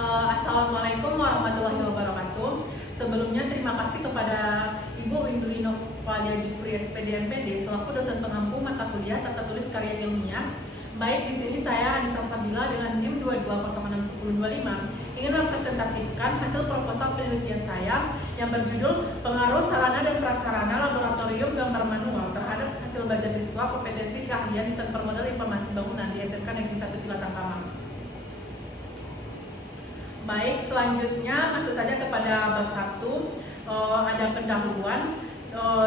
Assalamualaikum warahmatullahi wabarakatuh. Sebelumnya terima kasih kepada Ibu Windrino Valia Jufri SPD MPD selaku dosen pengampu mata kuliah tata tulis karya ilmiah. Baik, di sini saya Anissa Fadila dengan NIM 22061025 ingin mempresentasikan hasil proposal penelitian saya yang berjudul Pengaruh Sarana dan Prasarana Laboratorium Gambar Manual terhadap hasil belajar siswa kompetensi keahlian desain permodel informasi bangunan di SMK Negeri 1 Cilatang Kamang. Baik, selanjutnya masuk saja kepada bab 1. Ada pendahuluan,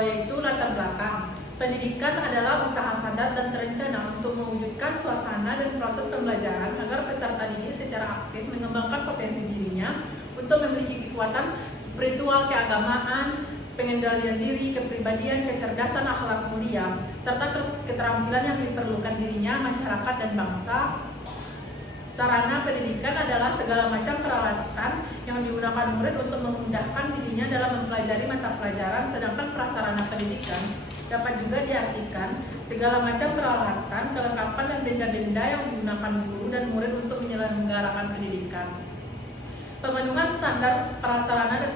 yaitu latar belakang. Pendidikan adalah usaha sadar dan terencana untuk mewujudkan suasana dan proses pembelajaran agar peserta didik secara aktif mengembangkan potensi dirinya untuk memiliki kekuatan spiritual, keagamaan, pengendalian diri, kepribadian, kecerdasan, akhlak mulia, serta keterampilan yang diperlukan dirinya, masyarakat, dan bangsa. Sarana pendidikan adalah segala macam peralatan yang digunakan murid untuk memudahkan dirinya dalam mempelajari mata pelajaran, sedangkan prasarana pendidikan dapat juga diartikan segala macam peralatan, kelengkapan, dan benda-benda yang digunakan guru dan murid untuk menyelenggarakan pendidikan. Pemenuhan standar prasarana dan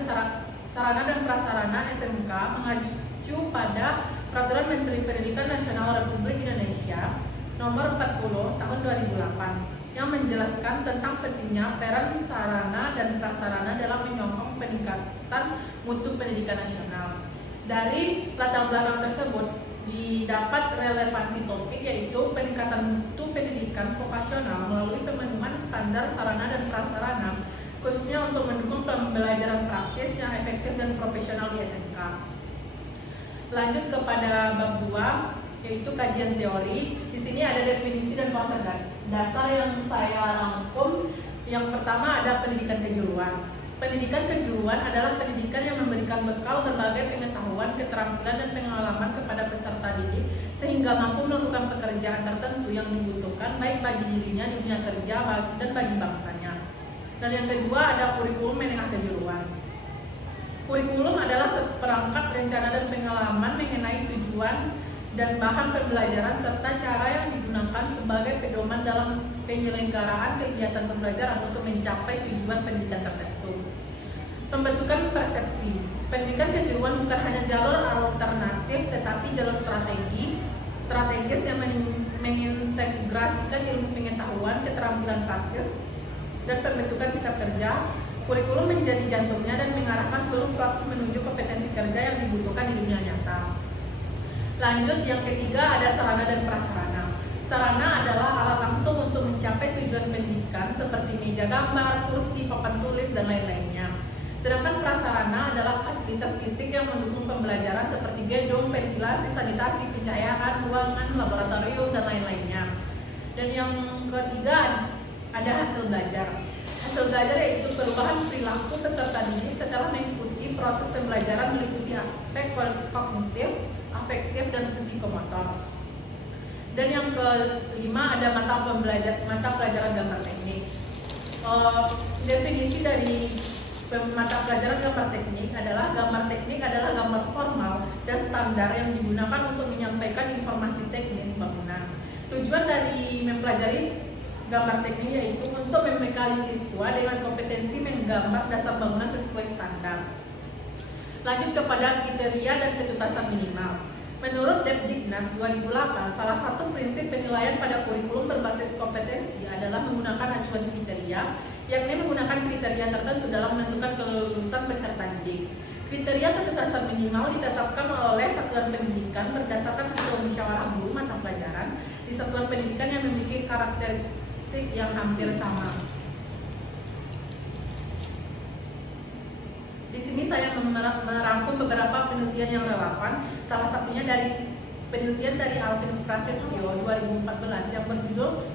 sarana dan prasarana SMK mengacu pada Peraturan Menteri Pendidikan Nasional Republik Indonesia Nomor 40 Tahun 2008 yang menjelaskan tentang pentingnya peran sarana dan prasarana dalam menyokong peningkatan mutu pendidikan nasional. Dari latar belakang tersebut didapat relevansi topik, yaitu peningkatan mutu pendidikan vokasional melalui pemenuhan standar sarana dan prasarana, khususnya untuk mendukung pembelajaran praktis yang efektif dan profesional di SMK. Lanjut kepada bab 2, yaitu kajian teori. Di sini ada definisi dan konsep dasar yang saya rangkum. Yang pertama ada pendidikan kejuruan. Pendidikan kejuruan adalah pendidikan yang memberikan bekal berbagai pengetahuan, keterampilan, dan pengalaman kepada peserta didik sehingga mampu melakukan pekerjaan tertentu yang dibutuhkan baik bagi dirinya, dunia kerja, dan bagi bangsanya. Dan yang kedua ada kurikulum menengah kejuruan. Kurikulum adalah seperangkat rencana dan pengalaman mengenai tujuan dan bahan pembelajaran serta cara yang digunakan sebagai pedoman dalam penyelenggaraan kegiatan pembelajaran untuk mencapai tujuan pendidikan tertentu. Pembentukan persepsi. Pendidikan kejuruan bukan hanya jalur alternatif tetapi jalur strategis yang mengintegrasikan ilmu pengetahuan, keterampilan praktis, dan pembentukan sikap kerja. Kurikulum menjadi jantungnya dan mengarahkan seluruh proses menuju kompetensi kerja yang dibutuhkan di dunia nyata. Lanjut, yang ketiga ada sarana dan prasarana. Sarana adalah alat langsung untuk mencapai tujuan pendidikan seperti meja gambar, kursi, papan tulis, dan lain-lainnya. Sedangkan prasarana adalah fasilitas fisik yang mendukung pembelajaran seperti gedung, ventilasi, sanitasi, pencahayaan, ruangan, laboratorium, dan lain-lainnya. Dan yang ketiga ada hasil belajar. Hasil belajar yaitu perubahan perilaku peserta didik setelah mengikuti proses pembelajaran meliputi aspek kognitif, afektif, dan psikomotor. Dan yang kelima ada mata pelajaran gambar teknik. Definisi dari mata pelajaran gambar teknik adalah gambar formal dan standar yang digunakan untuk menyampaikan informasi teknis bangunan. Tujuan dari mempelajari gambar teknik yaitu untuk membekali siswa dengan kompetensi menggambar dasar bangunan sesuai standar. Lanjut kepada kriteria dan ketuntasan minimal. Menurut Depdiknas 2008, salah satu prinsip penilaian pada kurikulum berbasis kompetensi adalah menggunakan acuan kriteria, yakni menggunakan kriteria tertentu dalam menentukan kelulusan peserta didik. Kriteria ketuntasan minimal ditetapkan oleh satuan pendidikan berdasarkan hasil musyawarah guru mata pelajaran di satuan pendidikan yang memiliki karakteristik yang hampir sama. Di sini saya merangkum beberapa penelitian yang relevan. Salah satunya dari penelitian dari Alvin Prasetyo 2014 yang berjudul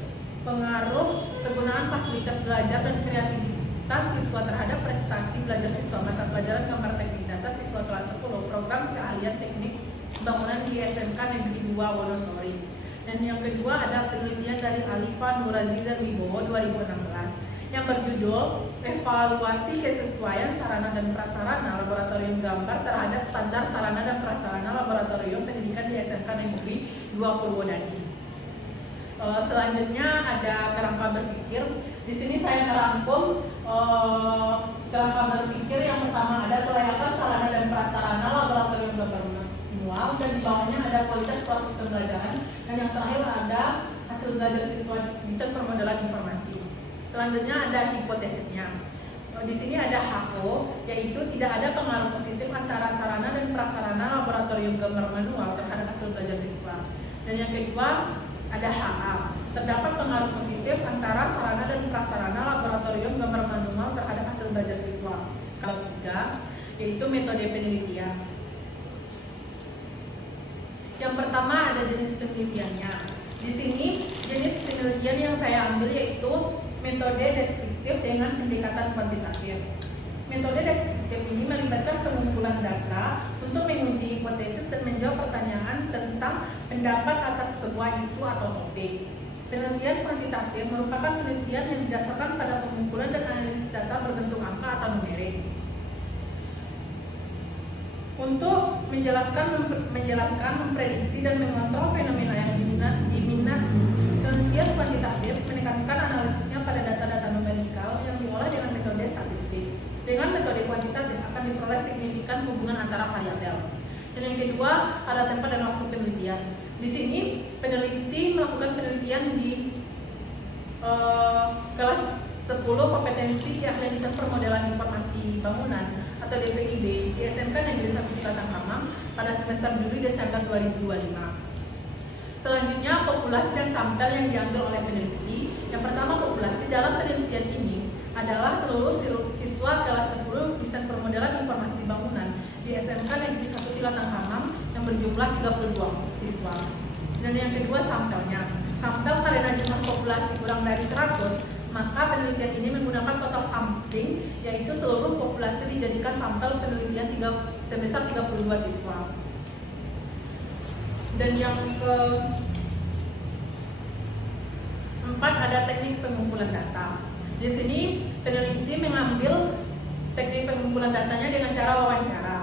Pengaruh Penggunaan Fasilitas Belajar dan Kreativitas Siswa Terhadap Prestasi Belajar Siswa Mata Pelajaran Gambar Teknik Dasar Siswa Kelas 10 Program Keahlian Teknik Bangunan di SMK Negeri 2 Wonosari. Dan yang kedua ada penelitian dari Alifa Nuraziza Wibowo 2016 yang berjudul Evaluasi Kesesuaian Sarana dan Prasarana Laboratorium Gambar terhadap Standar Sarana dan Prasarana Laboratorium Pendidikan di SMK Negeri 2 Purwodadi. Selanjutnya ada kerangka berpikir. Di sini saya merangkum kerangka berpikir. Yang pertama ada kelayakan sarana dan prasarana laboratorium gambar manual, dan di bawahnya ada kualitas proses pembelajaran, dan yang terakhir ada hasil belajar siswa desain permodelan informasi. Selanjutnya ada hipotesisnya. Di sini ada HO, yaitu tidak ada pengaruh positif antara sarana dan prasarana laboratorium gambar manual terhadap hasil belajar siswa. Dan yang kedua ada HA, terdapat pengaruh positif antara sarana dan prasarana laboratorium gambar manual terhadap hasil belajar siswa. Ketiga, yaitu metode penelitian. Yang pertama ada jenis penelitiannya. Di sini jenis penelitian yang saya ambil yaitu metode deskriptif dengan pendekatan kuantitatif. Metode deskriptif ini melibatkan pengumpulan data untuk menguji hipotesis dan menjawab pertanyaan tentang pendapat atas sebuah isu atau topik. Penelitian kuantitatif merupakan penelitian yang didasarkan pada pengumpulan dan analisis data berbentuk angka atau numerik. Untuk menjelaskan, memprediksi dan mengontrol fenomena yang diminati, penelitian kuantitatif menekankan analisisnya pada data-data numerikal yang diolah dengan metode statistik. Dengan metode kuantitatif akan diperoleh signifikan hubungan antara variabel. Dan yang kedua, ada tempat dan waktu penelitian. Di sini peneliti melakukan penelitian di kelas 10 kompetensi keahlian desain permodelan informasi bangunan atau DPIB di SMK Negeri 1 Cilatangkamang pada semester Juli-Desember 2025. Selanjutnya, populasi dan sampel yang diambil oleh peneliti. Yang pertama, populasi dalam penelitian ini adalah seluruh siswa kelas 10 desain permodelan informasi bangunan di SMK Negeri 1 Cilatangkamang yang berjumlah 32 siswa. Dan yang kedua, sampelnya. Sampel karena jumlah populasi kurang dari 100, maka penelitian ini menggunakan total sampling, yaitu seluruh populasi dijadikan sampel penelitian sebesar 32 siswa. Dan yang keempat ada teknik pengumpulan data. Di sini peneliti mengambil teknik pengumpulan datanya dengan cara wawancara.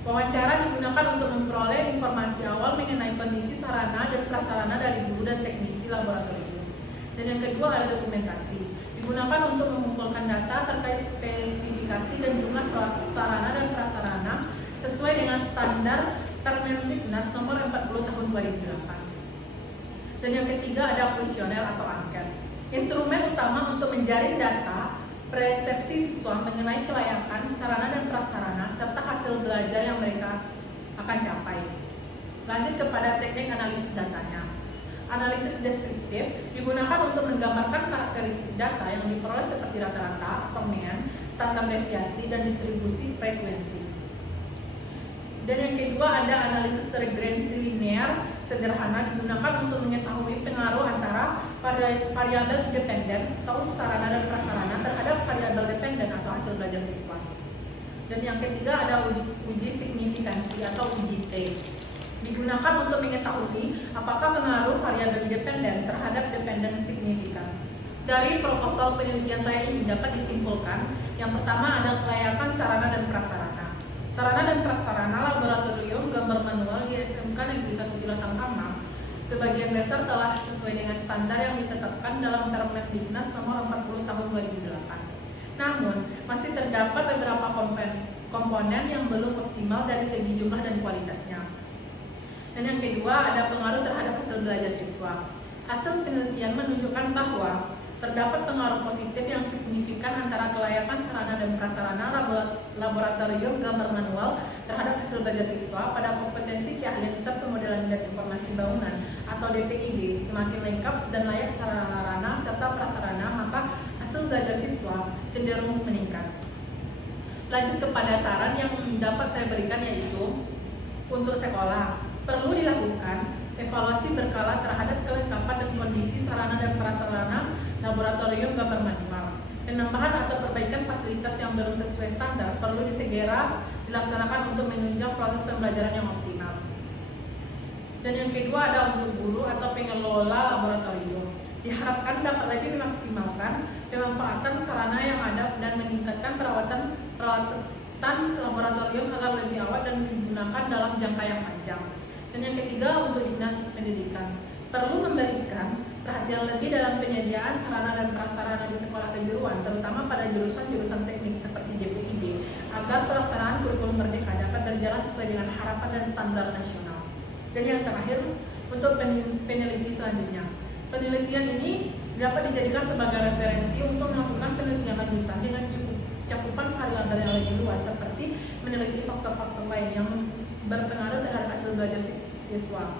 Wawancara digunakan untuk memperoleh informasi awal mengenai kondisi sarana dan prasarana dari guru dan teknisi laboratorium. Dan yang kedua ada dokumentasi. Digunakan untuk mengumpulkan data terkait spesifikasi dan jumlah sarana dan prasarana sesuai dengan standar Permendiknas nomor 40 tahun 2008. Dan yang ketiga ada kuesioner atau angket. Instrumen utama untuk menjaring data persepsi siswa mengenai kelayakan sarana dan prasarana serta hasil belajar yang mereka akan capai. Lanjut kepada teknik analisis datanya. Analisis deskriptif digunakan untuk menggambarkan karakteristik data yang diperoleh seperti rata-rata atau mean, standar deviasi, dan distribusi frekuensi. Dan yang kedua ada analisis regresi linear sederhana digunakan untuk mengetahui pengaruh antara variabel independen atau sarana dan prasarana terhadap variabel dependen atau hasil belajar siswa. Dan yang ketiga ada uji signifikansi atau uji T. Digunakan untuk mengetahui apakah pengaruh variabel dependen terhadap dependen signifikan. Dari proposal penelitian saya ini dapat disimpulkan, yang pertama ada kelayakan sarana dan prasarana. Sarana dan prasarana laboratorium gambar manual di SMK Negeri 1 Cilatangkamang sebagian besar telah sesuai dengan standar yang ditetapkan dalam Permendiknas nomor 40 tahun 2008. Namun, masih terdapat beberapa komponen yang belum optimal dari segi jumlah dan kualitasnya. Dan yang kedua ada pengaruh terhadap hasil belajar siswa. Hasil penelitian menunjukkan bahwa terdapat pengaruh positif yang signifikan antara kelayakan sarana dan prasarana laboratorium gambar manual terhadap hasil belajar siswa pada kompetensi keahlian desain pemodelan dan informasi bangunan atau DPIB semakin lengkap dan layak sarana serta prasarana, maka hasil belajar siswa cenderung meningkat. Lanjut kepada saran yang dapat saya berikan, yaitu untuk sekolah perlu dilakukan evaluasi berkala terhadap kelengkapan dan kondisi sarana dan prasarana laboratorium gambar manual. Penambahan atau perbaikan fasilitas yang belum sesuai standar perlu disegera dilaksanakan untuk menunjang proses pembelajaran yang optimal. Dan yang kedua ada untuk guru atau pengelola laboratorium. Diharapkan dapat lebih memaksimalkan pemanfaatan sarana yang ada dan meningkatkan peralatan laboratorium agar lebih awet dan digunakan dalam jangka yang panjang. Dan yang ketiga untuk dinas pendidikan perlu memberikan perhatian lebih dalam penyediaan sarana dan prasarana di sekolah kejuruan, terutama pada jurusan-jurusan teknik seperti DPID, agar pelaksanaan kurikulum merdeka dapat berjalan sesuai dengan harapan dan standar nasional. Dan yang terakhir, untuk peneliti selanjutnya. Penelitian ini dapat dijadikan sebagai referensi untuk melakukan penelitian lanjutan dengan cakupan variabel yang lebih luas, seperti meneliti faktor-faktor lain yang berpengaruh terhadap hasil belajar siswa.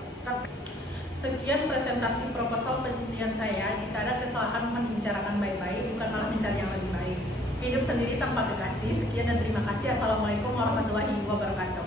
Sekian presentasi proposal penelitian saya. Jika ada kesalahan, mohon dibicarakan baik-baik, bukan malah mencari yang lebih baik. Hidup sendiri tanpa kekasih. Sekian dan terima kasih. Assalamualaikum warahmatullahi wabarakatuh.